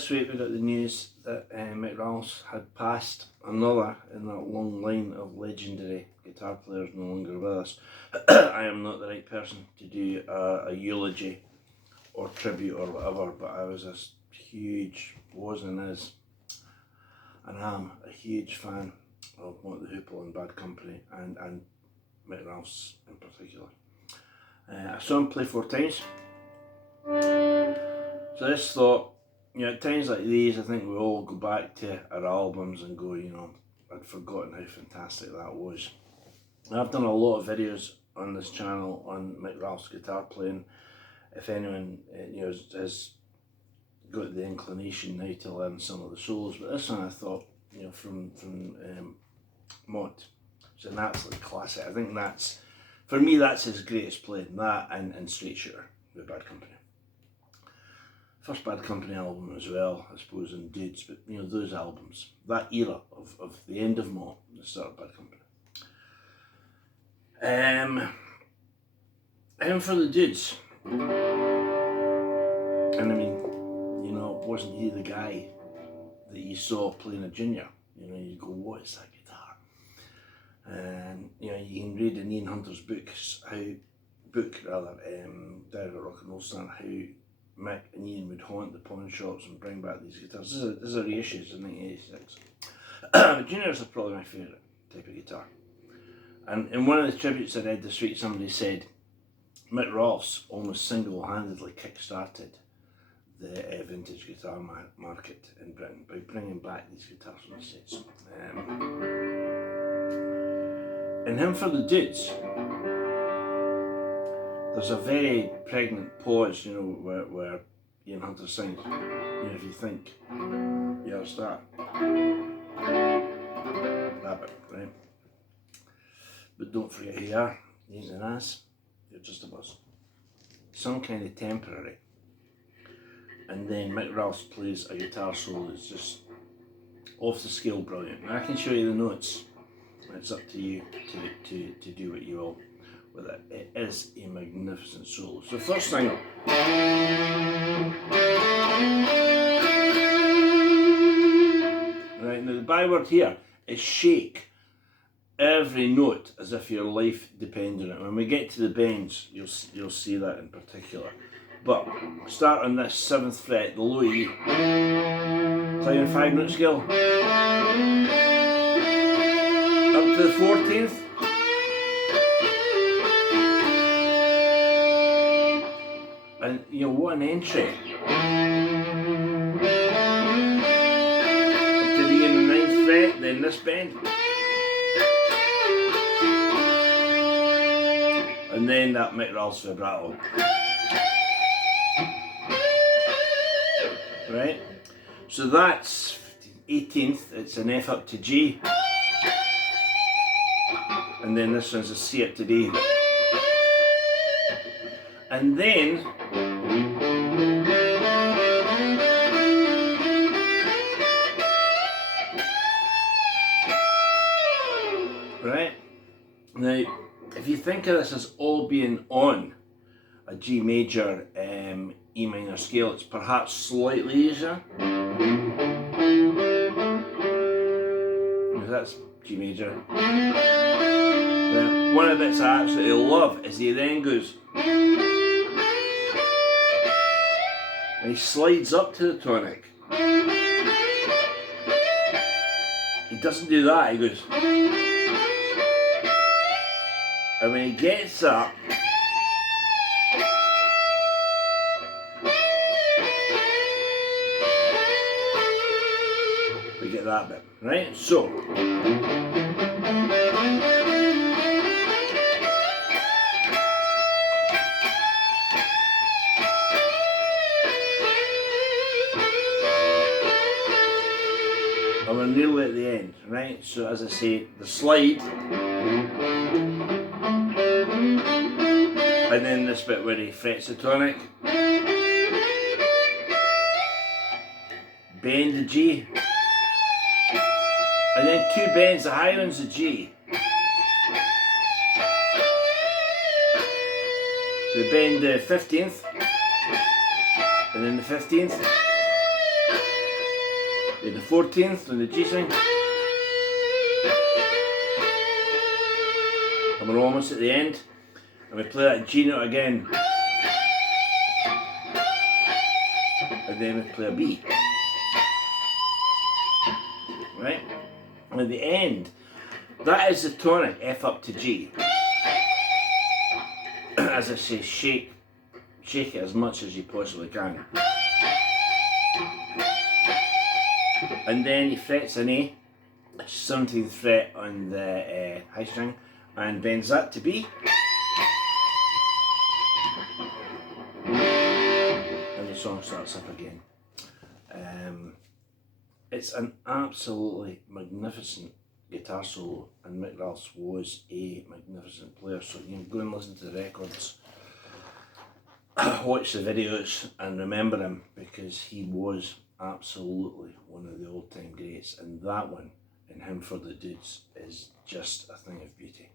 this week we got the news that Mick had passed, another in that long line of legendary guitar players no longer with us. I am not the right person to do a eulogy or tribute or whatever, but I was was and is, and am a huge fan of Mott the Hoople and Bad Company, and Mick Ralphs in particular. I saw him play 4 times, so I just thought, at times like these, I think we all go back to our albums and go, I'd forgotten how fantastic that was. I've done a lot of videos on this channel on Mick Ralph's guitar playing. If anyone has got the inclination now to learn some of the solos, but this one I thought, from Mott, it's an absolute classic. I think for me, that's his greatest play, that and Straight Shooter with Bad Company. First Bad Company album as well, I suppose, and Dudes, but those albums, that era of the end of Mott, the start of Bad Company. And for the Dudes, and I mean, wasn't he the guy that you saw playing a junior? You go, what is that guitar? And you can read in Ian Hunter's Diary of a Rock and Roll Star, how Mick and Ian would haunt the pawn shops and bring back these guitars. This is a reissues in 1986. But juniors are probably my favourite type of guitar. And in one of the tributes I read this week, somebody said Mick Ralphs almost single-handedly kick-started the vintage guitar market in Britain by bringing back these guitars from the States. And him for the Dudes, there's a very pregnant pause, where Ian Hunter sings, if you think you're a star. That bit, right? But don't forget who you are. You ain't an ass, you're just a buzz. Some kind of temporary. And then Mick Ralphs plays a guitar solo that's just off the scale brilliant. Now I can show you the notes. It's up to you to do what you will with it. It is a magnificent solo. So first thing, right, now the byword here is shake every note as if your life depended on it. When we get to the bends, you'll see that in particular. But start on this 7th fret, the low E, playing 5-note scale, up to the 14th, and what an entry, up to the 9th fret, then this bend, and then that Mick Ralphs vibrato. Right, so that's 18th, it's an F up to G, and then this one's a C up to D, and then right, now if you think of this as all being on a G major E minor scale, it's perhaps slightly easier. That's G major. Then one of the bits I absolutely love is he then goes and he slides up to the tonic. He doesn't do that, he goes, and when he gets up, get that bit, right? So and we're nearly at the end, right? So as I say, the slide, and then this bit where he frets the tonic, bend the G, and then 2 bends, the higher one's the G. So bend the 15th, and then the 15th, Then the 14th on the G string. And we're almost at the end. And we play that G note again. And then we play a B. Right? And at the end, that is the tonic, F up to G. As I say, shake it as much as you possibly can. And then he frets an A, 17th fret on the high string, and bends that to B. And the song starts up again. It's an absolutely magnificent guitar solo, and Mick was a magnificent player, so you can go and listen to the records, watch the videos and remember him, because he was absolutely one of the all-time greats, and that one, in Him for the Dudes, is just a thing of beauty.